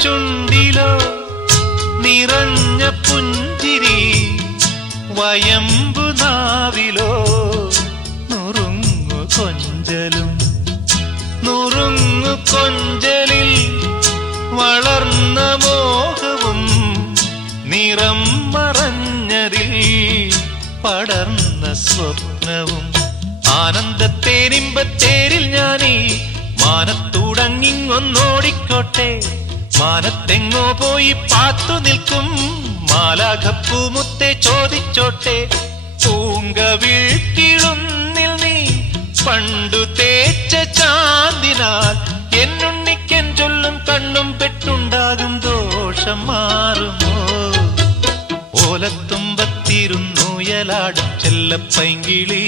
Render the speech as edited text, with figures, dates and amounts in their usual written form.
ചുണ്ടിലോ നിറഞ്ഞ പുഞ്ചിരി, വയമ്പു നാവിലോ നുറുങ്ങു കൊഞ്ചലും. നുറുങ്ങു കൊഞ്ചലിൽ വളർന്ന മോഹവും നിറം മറഞ്ഞതിൽ പടർന്ന സ്വപ്നവും. ആനന്ദത്തേനിമ്പത്തേരിൽ ഞാനീ മാനത്തൂടങ്ങിങ്ങൊന്നോടിക്കോട്ടെ. മാനത്തെങ്ങോ പോയി പാത്തു നിൽക്കും മാലാഖപ്പൂമുത്തെ ചോദിച്ചോട്ടെ. പൂങ്കവിഴ്ക്കിളുന്നിൽ നീ പണ്ടു തേച്ച ചാന്തിനാൽ എന്നുണ്ണിക്കൻ ചൊല്ലും കണ്ണും പെട്ടുണ്ടാകും ദോഷം മാറുമോ? ഓലത്തുമ്പത്തിരുന്നുയലാടും ചെല്ലപ്പൈങ്കിളി